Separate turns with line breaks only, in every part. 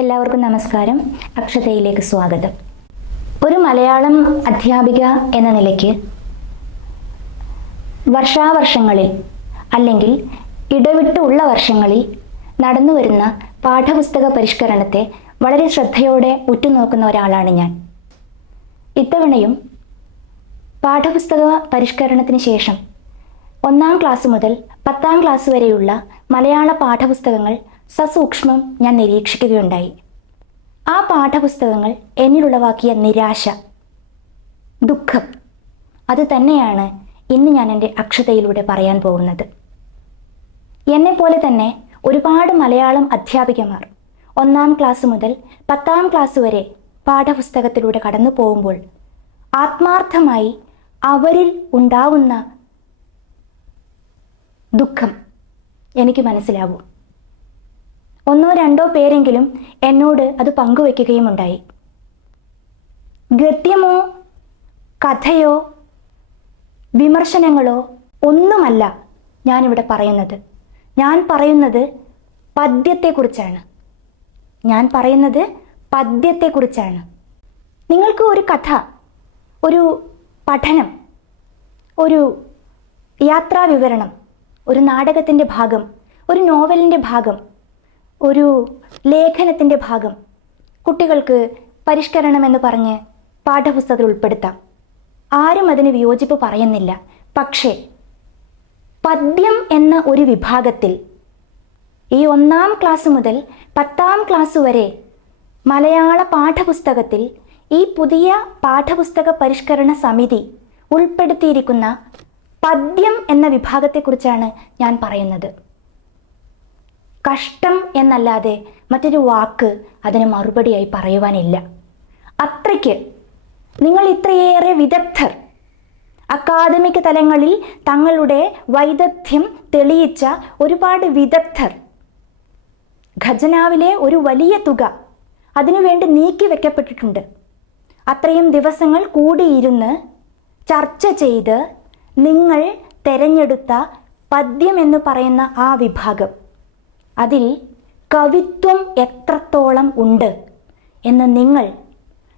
എല്ലാവർക്കും നമസ്കാരം. അക്ഷതയിലേക്ക് സ്വാഗതം. ഒരു മലയാളം അധ്യാപിക എന്ന നിലയ്ക്ക് വർഷാവർഷങ്ങളിൽ അല്ലെങ്കിൽ ഇടവിട്ടുള്ള വർഷങ്ങളിൽ നടന്നു വരുന്ന പാഠപുസ്തക പരിഷ്കരണത്തെ വളരെ ശ്രദ്ധയോടെ ഉറ്റുനോക്കുന്ന ഒരാളാണ് ഞാൻ. ഇത്തവണയും പാഠപുസ്തക പരിഷ്കരണത്തിന് ശേഷം ഒന്നാം ക്ലാസ് മുതൽ പത്താം ക്ലാസ് വരെയുള്ള മലയാള പാഠപുസ്തകങ്ങൾ സസൂക്ഷ്മം ഞാൻ നിരീക്ഷിക്കുകയുണ്ടായി. ആ പാഠപുസ്തകങ്ങൾ എന്നിലുളവാക്കിയ നിരാശ ദുഃഖം അത് തന്നെയാണ് ഇന്ന് ഞാൻ എന്റെ അക്ഷതയിലൂടെ പറയാൻ പോകുന്നത്. എന്നെപ്പോലെ തന്നെ ഒരുപാട് മലയാളം അധ്യാപികമാർ ഒന്നാം ക്ലാസ് മുതൽ പത്താം ക്ലാസ് വരെ പാഠപുസ്തകത്തിലൂടെ കടന്നു പോകുമ്പോൾ ആത്മാർത്ഥമായി അവരിൽ ഉണ്ടാവുന്ന ദുഃഖം എനിക്ക് മനസ്സിലാകും ഒന്നോ രണ്ടോ പേരെങ്കിലും എന്നോട് അത് പങ്കുവെക്കുകയുമുണ്ടായി. ഗദ്യമോ കഥയോ വിമർശനങ്ങളോ ഒന്നുമല്ല ഞാനിവിടെ പറയുന്നത്. ഞാൻ പറയുന്നത് പദ്യത്തെക്കുറിച്ചാണ്. ഞാൻ പറയുന്നത് പദ്യത്തെക്കുറിച്ചാണ്. നിങ്ങൾക്ക് ഒരു കഥ ഒരു പഠനം ഒരു യാത്രാവിവരണം ഒരു നാടകത്തിന്റെ ഭാഗം ഒരു നോവലിന്റെ ഭാഗം ഒരു ലേഖനത്തിന്റെ ഭാഗം. കുട്ടികൾക്ക് പരിഷ്കരണമെന്ന് പറഞ്ഞ് പാഠപുസ്തകത്തിൽ ഉൾപ്പെടുത്താം. ആരും അതിന് വിയോജിപ്പ് പറയുന്നില്ല. പക്ഷേ പദ്യം എന്ന ഒരു വിഭാഗത്തിൽ ഈ ഒന്നാം ക്ലാസ് മുതൽ പത്താം ക്ലാസ് വരെ മലയാള പാഠപുസ്തകത്തിൽ ഈ പുതിയ പാഠപുസ്തക പരിഷ്കരണ സമിതി ഉൾപ്പെടുത്തിയിരിക്കുന്ന പദ്യം എന്ന വിഭാഗത്തെക്കുറിച്ചാണ് ഞാൻ പറയുന്നത്. കഷ്ടം എന്നല്ലാതെ മറ്റൊരു വാക്ക് അതിന് മറുപടിയായി പറയുവാനില്ല. അത്രയ്ക്ക് നിങ്ങൾ ഇത്രയേറെ വിദഗ്ധർ. അക്കാദമിക് തലങ്ങളിൽ തങ്ങളുടെ വൈദഗ്ധ്യം തെളിയിച്ച ഒരുപാട് വിദഗ്ധർ. ഖജനാവിലെ ഒരു വലിയ തുക അതിനുവേണ്ടി നീക്കി വെക്കപ്പെട്ടിട്ടുണ്ട്. അത്രയും ദിവസങ്ങൾ കൂടിയിരുന്ന് ചർച്ച ചെയ്ത് നിങ്ങൾ തെരഞ്ഞെടുത്ത പദ്യം എന്ന് പറയുന്ന ആ വിഭാഗം. അതിൽ കവിത്വം എത്രത്തോളം ഉണ്ട് എന്ന് നിങ്ങൾ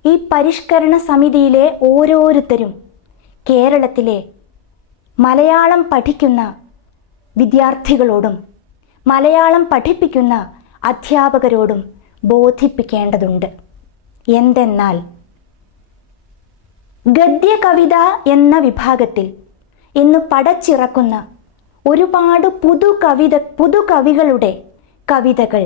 ഈ പരിഷ്കരണ സമിതിയിലെ ഓരോരുത്തരും കേരളത്തിലെ മലയാളം പഠിക്കുന്ന വിദ്യാർത്ഥികളോടും മലയാളം പഠിപ്പിക്കുന്ന അധ്യാപകരോടും ബോധിപ്പിക്കേണ്ടതുണ്ട്. എന്തെന്നാൽ ഗദ്യ കവിത എന്ന വിഭാഗത്തിൽ ഇന്ന് പടച്ചിറക്കുന്ന ഒരുപാട് പുതു കവിത പുതു കവികളുടെ കവിതകൾ.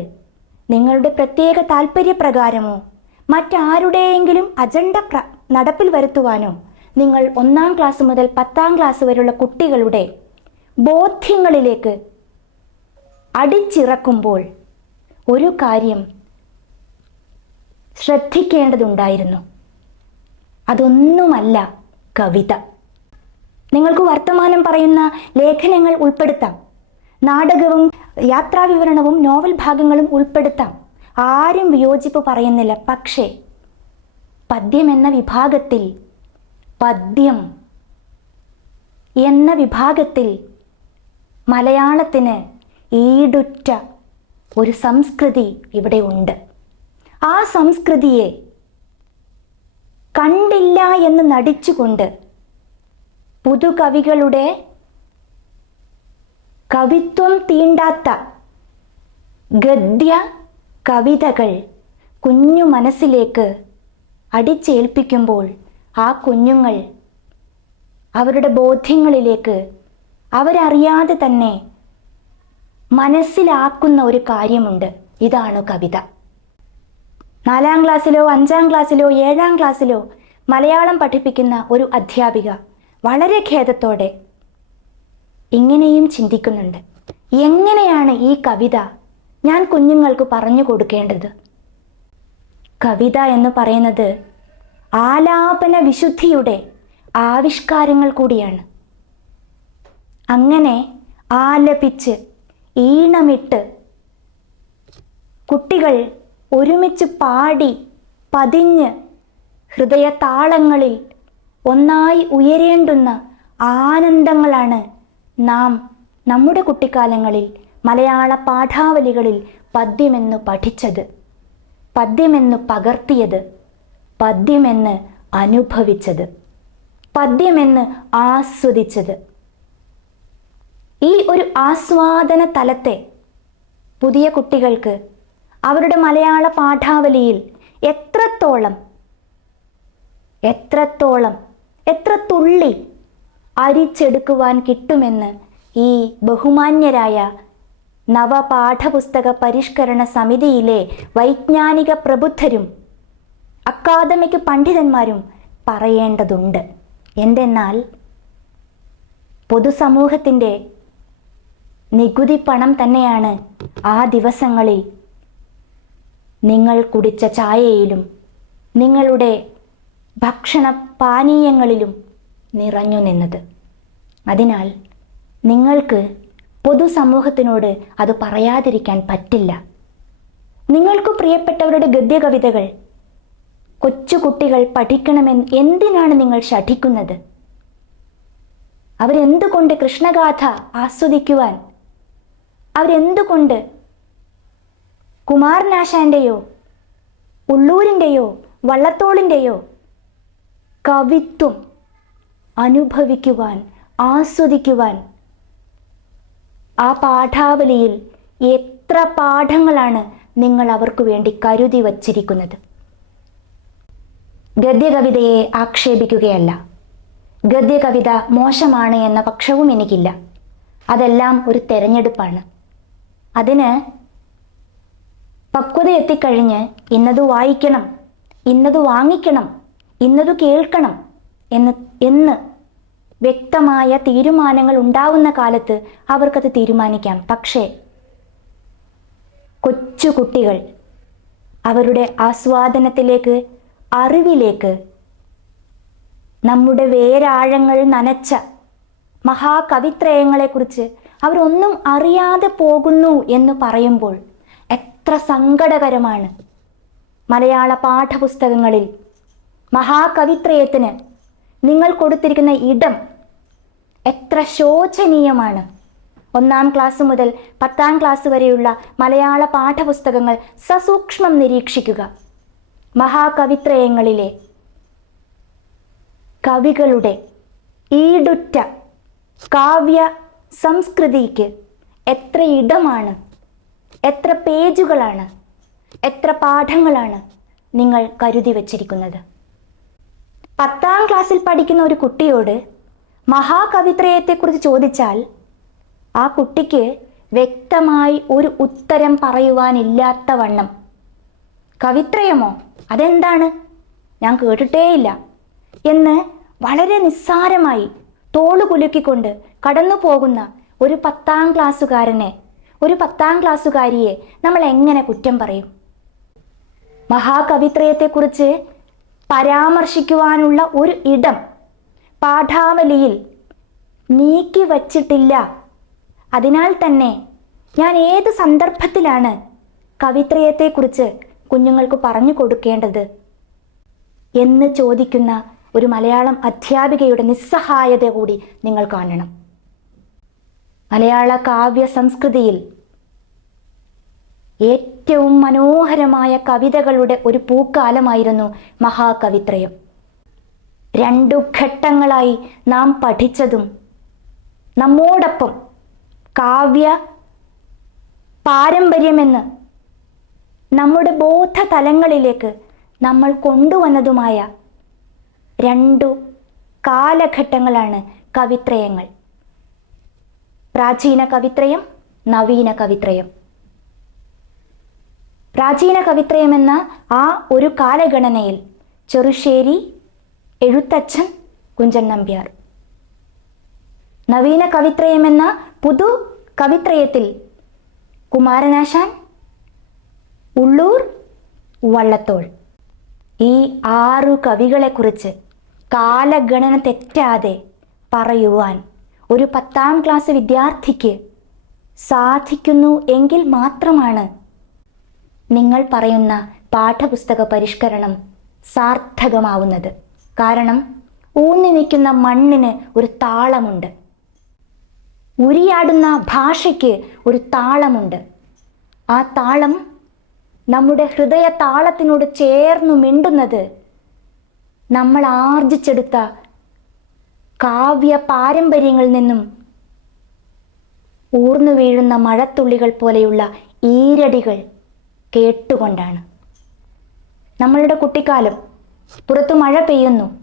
നിങ്ങളുടെ പ്രത്യേക താല്പര്യപ്രകാരമോ മറ്റാരുടെയെങ്കിലും അജണ്ട പ്ര നടപ്പിൽ വരുത്തുവാനോ നിങ്ങൾ ഒന്നാം ക്ലാസ് മുതൽ പത്താം ക്ലാസ് വരെയുള്ള കുട്ടികളുടെ ബോധ്യങ്ങളിലേക്ക് അടിച്ചിറക്കുമ്പോൾ ഒരു കാര്യം ശ്രദ്ധിക്കേണ്ടതുണ്ടായിരുന്നു. അതൊന്നുമല്ല കവിത. നിങ്ങൾക്ക് വർത്തമാനം പറയുന്ന ലേഖനങ്ങൾ ഉൾപ്പെടുത്താം. നാടകവും യാത്രാവിവരണവും നോവൽ ഭാഗങ്ങളും ഉൾപ്പെടുത്താം. ആരും വിയോജിപ്പ് പറയുന്നില്ല. പക്ഷേ പദ്യം എന്ന വിഭാഗത്തിൽ പദ്യം എന്ന വിഭാഗത്തിൽ മലയാളത്തിന് ഈടുറ്റ ഒരു സംസ്കൃതി ഇവിടെ ഉണ്ട്. ആ സംസ്കൃതിയെ കണ്ടില്ല എന്ന് നടിച്ചുകൊണ്ട് പുതുകവികളുടെ കവിത്വം തീണ്ടാത്ത ഗദ്യ കവിതകൾ കുഞ്ഞു മനസ്സിലേക്ക് അടിച്ചേൽപ്പിക്കുമ്പോൾ ആ കുഞ്ഞുങ്ങൾ അവരുടെ ബോധ്യങ്ങളിലേക്ക് അവരറിയാതെ തന്നെ മനസ്സിലാക്കുന്ന ഒരു കാര്യമുണ്ട്. ഇതാണ് കവിത. നാലാം ക്ലാസ്സിലോ അഞ്ചാം ക്ലാസ്സിലോ ഏഴാം ക്ലാസ്സിലോ മലയാളം പഠിപ്പിക്കുന്ന ഒരു അധ്യാപിക വളരെ ഖേദത്തോടെ ഇങ്ങനെയും ചിന്തിക്കുന്നുണ്ട്. എങ്ങനെയാണ് ഈ കവിത ഞാൻ കുഞ്ഞുങ്ങൾക്ക് പറഞ്ഞു കൊടുക്കേണ്ടത്? കവിത എന്ന് പറയുന്നത് ആലാപന വിശുദ്ധിയുടെ ആവിഷ്കാരങ്ങൾ കൂടിയാണ്. അങ്ങനെ ആലപിച്ച് ഈണമിട്ട് കുട്ടികൾ ഒരുമിച്ച് പാടി പതിഞ്ഞ് ഹൃദയതാളങ്ങളിൽ ഒന്നായി ഉയരേണ്ടുന്ന ആനന്ദങ്ങളാണ് നാം നമ്മുടെ കുട്ടിക്കാലങ്ങളിൽ മലയാള പാഠാവലികളിൽ പദ്യമെന്ന് പഠിച്ചത്. പദ്യമെന്ന് പകർത്തിയത്. പദ്യമെന്ന് അനുഭവിച്ചത്. പദ്യമെന്ന് ആസ്വദിച്ചത്. ഈ ഒരു ആസ്വാദന തലത്തെ പുതിയ കുട്ടികൾക്ക് അവരുടെ മലയാള പാഠാവലിയിൽ എത്രത്തോളം എത്രത്തോളം എത്ര തുള്ളി അരിച്ചെടുക്കുവാൻ കിട്ടുമെന്ന് ഈ ബഹുമാന്യരായ നവപാഠപുസ്തക പരിഷ്കരണ സമിതിയിലെ വൈജ്ഞാനിക പ്രബുദ്ധരും അക്കാദമിക് പണ്ഡിതന്മാരും പറയേണ്ടതുണ്ട്. എന്തെന്നാൽ പൊതുസമൂഹത്തിന്റെ നികുതി പണം തന്നെയാണ് ആ ദിവസങ്ങളിൽ നിങ്ങൾ കുടിച്ച ചായയിലും നിങ്ങളുടെ ഭക്ഷണ പാനീയങ്ങളിലും നിറഞ്ഞു നിന്നത്. അതിനാൽ നിങ്ങൾക്ക് പൊതുസമൂഹത്തിനോട് അത് പറയാതിരിക്കാൻ പറ്റില്ല. നിങ്ങൾക്ക് പ്രിയപ്പെട്ടവരുടെ ഗദ്യകവിതകൾ കൊച്ചുകുട്ടികൾ പഠിക്കണമെന്ന് എന്തിനാണ് നിങ്ങൾ ശഠിക്കുന്നത്? അവരെന്തുകൊണ്ട് കൃഷ്ണഗാഥ ആസ്വദിക്കുവാൻ അവരെന്തുകൊണ്ട് കുമാരനാശാന്റെയോ ഉള്ളൂരിന്റെയോ വള്ളത്തോളിന്റെയോ കവിത്വം അനുഭവിക്കുവാൻ ആസ്വദിക്കുവാൻ ആ പാഠാവലിയിൽ എത്ര പാഠങ്ങളാണ് നിങ്ങൾ അവർക്ക് വേണ്ടി കരുതി വച്ചിരിക്കുന്നത്? ഗദ്യകവിതയെ ആക്ഷേപിക്കുകയല്ല. ഗദ്യകവിത മോശമാണ് എന്ന പക്ഷവും എനിക്കില്ല. അതെല്ലാം ഒരു തെരഞ്ഞെടുപ്പാണ്. അതിന് പക്വത എത്തിക്കഴിഞ്ഞ് ഇന്നത് വായിക്കണം ഇന്നത് വാങ്ങിക്കണം ഇന്നത് കേൾക്കണം എന്ന് എന്ന് വ്യക്തമായ തീരുമാനങ്ങൾ ഉണ്ടാവുന്ന കാലത്ത് അവർക്കത് തീരുമാനിക്കാം. പക്ഷേ കൊച്ചു കുട്ടികൾ അവരുടെ ആസ്വാദനത്തിലേക്ക് അറിവിലേക്ക് നമ്മുടെ വേരാഴങ്ങൾ നനച്ച മഹാകവിത്രയങ്ങളെക്കുറിച്ച് അവരൊന്നും അറിയാതെ പോകുന്നു എന്ന് പറയുമ്പോൾ എത്ര സങ്കടകരമാണ്. മലയാള പാഠപുസ്തകങ്ങളിൽ മഹാകവിത്രയത്തിന് നിങ്ങൾ കൊടുത്തിരിക്കുന്ന ഇടം എത്ര ശോചനീയമാണ്. ഒന്നാം ക്ലാസ് മുതൽ പത്താം ക്ലാസ് വരെയുള്ള മലയാള പാഠപുസ്തകങ്ങൾ സസൂക്ഷ്മം നിരീക്ഷിക്കുക. മഹാകവിത്രയങ്ങളിലെ കവികളുടെ ഈടുറ്റ കാവ്യ സംസ്കൃതിക്ക് എത്ര ഇടമാണ് എത്ര പേജുകളാണ് എത്ര പാഠങ്ങളാണ് നിങ്ങൾ കരുതി വച്ചിരിക്കുന്നത്. പത്താം ക്ലാസ്സിൽ പഠിക്കുന്ന ഒരു കുട്ടിയോട് മഹാകവിത്രയത്തെക്കുറിച്ച് ചോദിച്ചാൽ ആ കുട്ടിക്ക് വ്യക്തമായി ഒരു ഉത്തരം പറയുവാനില്ലാത്ത വണ്ണം. കവിത്രയമോ? അതെന്താണ്? ഞാൻ കേട്ടിട്ടേയില്ല. എന്ന് വളരെ നിസ്സാരമായി തോളു കുലുക്കിക്കൊണ്ട് കടന്നു പോകുന്ന ഒരു പത്താം ക്ലാസ്സുകാരനെ ഒരു പത്താം ക്ലാസ്സുകാരിയെ നമ്മൾ എങ്ങനെ കുറ്റം പറയും? മഹാകവിത്രയത്തെക്കുറിച്ച് പരാമർശിക്കുവാനുള്ള ഒരു ഇടം പാഠാവലിയിൽ നീക്കി വച്ചിട്ടില്ല. അതിനാൽ തന്നെ ഞാൻ ഏത് സന്ദർഭത്തിലാണ് കവിത്രയത്തെക്കുറിച്ച് കുഞ്ഞുങ്ങൾക്ക് പറഞ്ഞു കൊടുക്കേണ്ടത്? എന്ന് ചോദിക്കുന്ന ഒരു മലയാളം അധ്യാപികയുടെ നിസ്സഹായത കൂടി നിങ്ങൾ കാണണം. മലയാള കാവ്യ സംസ്കൃതിയിൽ ഏറ്റവും മനോഹരമായ കവിതകളുടെ ഒരു പൂക്കാലമായിരുന്നു മഹാകവിത്രയം. രണ്ടു ഘട്ടങ്ങളായി നാം പഠിച്ചതും നമ്മോടൊപ്പം കാവ്യ പാരമ്പര്യമെന്ന് നമ്മുടെ ബോധ തലങ്ങളിലേക്ക് നമ്മൾ കൊണ്ടുവന്നതുമായ രണ്ടു കാലഘട്ടങ്ങളാണ് കവിത്രയങ്ങൾ. പ്രാചീന കവിത്രയം നവീന കവിത്രയം. പ്രാചീന കവിത്രയമെന്ന ആ ഒരു കാലഗണനയിൽ ചെറുശ്ശേരി എഴുത്തച്ഛൻ കുഞ്ചൻ നമ്പ്യാർ. നവീന കവിത്രയമെന്ന പുതു കവിത്രയത്തിൽ കുമാരനാശാൻ ഉള്ളൂർ വള്ളത്തോൾ. ഈ ആറു കവികളെക്കുറിച്ച് കാലഗണന തെറ്റാതെ പറയുവാൻ ഒരു പത്താം ക്ലാസ് വിദ്യാർത്ഥിക്ക് സാധിക്കുന്നു എങ്കിൽ മാത്രമാണ് നിങ്ങൾ പറയുന്ന പാഠപുസ്തക പരിഷ്കരണം സാർത്ഥകമാവുന്നത്. കാരണം ഊന്നി നിൽക്കുന്ന മണ്ണിന് ഒരു താളമുണ്ട്. ഉരിയാടുന്ന ഭാഷയ്ക്ക് ഒരു താളമുണ്ട്. ആ താളം നമ്മുടെ ഹൃദയ താളത്തിനോട് ചേർന്നു മിണ്ടുന്നത് നമ്മൾ ആർജിച്ചെടുത്ത കാവ്യ പാരമ്പര്യങ്ങളിൽ നിന്നും ഊർന്നു വീഴുന്ന മഴത്തുള്ളികൾ പോലെയുള്ള ഈരടികൾ. കേട്ടുകൊണ്ടാണ്. നമ്മളുടെ കുട്ടിക്കാലം പുറത്തു മഴ പെയ്യുന്നു.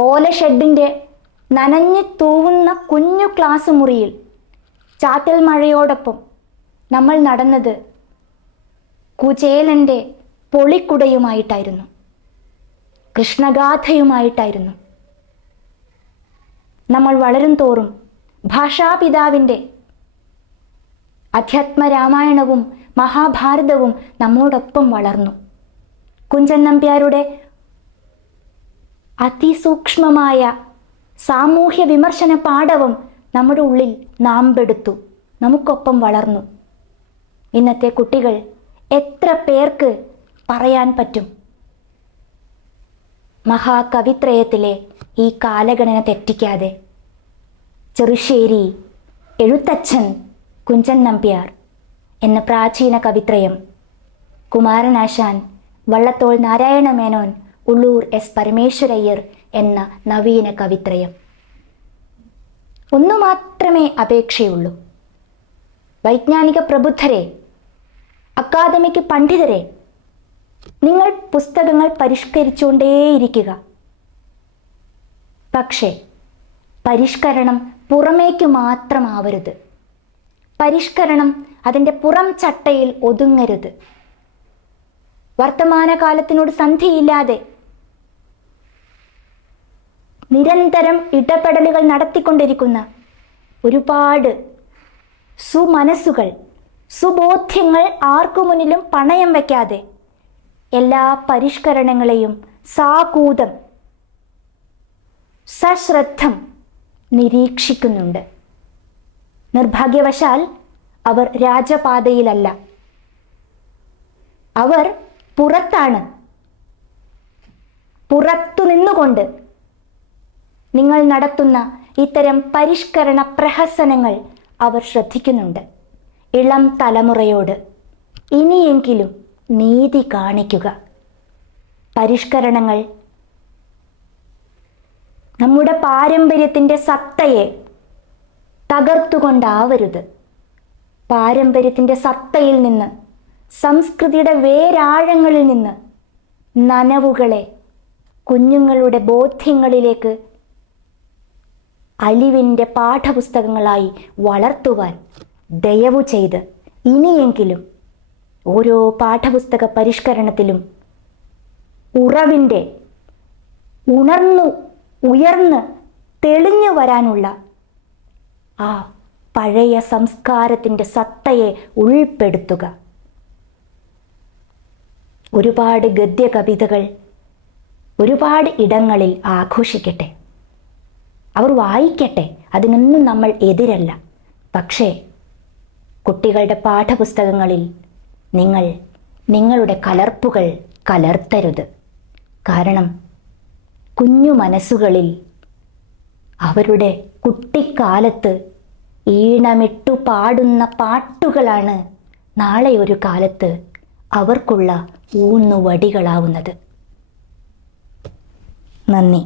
ഓല ഷെഡിന്റെ നനഞ്ഞു തൂവുന്ന കുഞ്ഞു ക്ലാസ് മുറിയിൽ ചാറ്റൽ മഴയോടൊപ്പം നമ്മൾ നടന്നത് കുചേലന്റെ പൊളിക്കുടയുമായിട്ടായിരുന്നു. കൃഷ്ണഗാഥയുമായിട്ടായിരുന്നു. നമ്മൾ വളരും തോറും ഭാഷാപിതാവിന്റെ അധ്യാത്മ രാമായണവും മഹാഭാരതവും നമ്മോടൊപ്പം വളർന്നു. കുഞ്ചൻ നമ്പ്യാരുടെ അതിസൂക്ഷ്മമായ സാമൂഹ്യ വിമർശന പാഠവും നമ്മുടെ ഉള്ളിൽ നാമ്പെടുത്തു. നമുക്കൊപ്പം വളർന്നു. ഇന്നത്തെ കുട്ടികൾ എത്ര പേർക്ക് പറയാൻ പറ്റും? മഹാകവിത്രയത്തിലെ ഈ കാലഗണന തെറ്റിക്കാതെ. ചെറുശ്ശേരി എഴുത്തച്ഛൻ കുഞ്ചൻ നമ്പ്യാർ. എന്ന പ്രാചീന കവിത്രയം. കുമാരനാശാൻ വള്ളത്തോൾ നാരായണ മേനോൻ ഉള്ളൂർ എസ് പരമേശ്വരയ്യർ എന്ന നവീന കവിത്രയം. ഒന്നു മാത്രമേ അപേക്ഷയുള്ളൂ. വൈജ്ഞാനിക പ്രബുദ്ധരെ അക്കാദമിക് പണ്ഡിതരെ നിങ്ങൾ പുസ്തകങ്ങൾ പരിഷ്കരിച്ചുകൊണ്ടേയിരിക്കുക. പക്ഷേ പരിഷ്കരണം പുറമേക്ക് മാത്രമാവരുത്. പരിഷ്കരണം അതിന്റെ പുറം ചട്ടയിൽ ഒതുങ്ങരുത്. വർത്തമാനകാലത്തിനോട് സന്ധിയില്ലാതെ നിരന്തരം ഇടപെടലുകൾ നടത്തിക്കൊണ്ടിരിക്കുന്ന ഒരുപാട് സുമനസ്സുകൾ സുബോധ്യങ്ങൾ ആർക്കു മുന്നിലും പണയം വയ്ക്കാതെ എല്ലാ പരിഷ്കരണങ്ങളെയും സാകൂതം സശ്രദ്ധം നിരീക്ഷിക്കുന്നുണ്ട്. നിർഭാഗ്യവശാൽ അവർ രാജപാതയിലല്ല. അവർ പുറത്താണ്. പുറത്തു നിന്നുകൊണ്ട് നിങ്ങൾ നടത്തുന്ന ഇത്തരം പരിഷ്കരണ പ്രഹസനങ്ങൾ അവർ ശ്രദ്ധിക്കുന്നുണ്ട്. ഇളം തലമുറയോട് ഇനിയെങ്കിലും നീതി കാണിക്കുക. പരിഷ്കരണങ്ങൾ നമ്മുടെ പാരമ്പര്യത്തിന്റെ സത്തയെ തകർത്തുകൊണ്ടാവരുത്. പാരമ്പര്യത്തിന്റെ സത്തയിൽ നിന്ന് സംസ്കൃതിയുടെ വേരാഴങ്ങളിൽ നിന്ന് നനവുകളെ കുഞ്ഞുങ്ങളുടെ ബോധ്യങ്ങളിലേക്ക് അലിവിന്റെ പാഠപുസ്തകങ്ങളായി വളർത്തുവാൻ ദയവു ചെയ്ത് ഇനിയെങ്കിലും ഓരോ പാഠപുസ്തക പരിഷ്കരണത്തിലും ഉറവിന്റെ ഉണർന്നു ഉയർന്ന് തെളിഞ്ഞു വരാനുള്ള ആ പഴയ സംസ്കാരത്തിന്റെ സത്തയെ ഉൾപ്പെടുത്തുക. ഒരുപാട് ഗദ്യ കവിതകൾ ഒരുപാട് ഇടങ്ങളിൽ ആഘോഷിക്കട്ടെ. അവർ വായിക്കട്ടെ അതിനൊന്നും നമ്മൾ എതിരല്ല. പക്ഷേ കുട്ടികളുടെ പാഠപുസ്തകങ്ങളിൽ നിങ്ങൾ നിങ്ങളുടെ കലർപ്പുകൾ കലർത്തരുത്. കാരണം കുഞ്ഞു മനസ്സുകളിൽ അവരുടെ കുട്ടിക്കാലത്ത് ഈണമിട്ടു പാടുന്ന പാട്ടുകളാണ് നാളെ ഒരു കാലത്ത് അവർക്കുള്ള ഊന്നുവടികളാവുന്നത്. നന്ദി.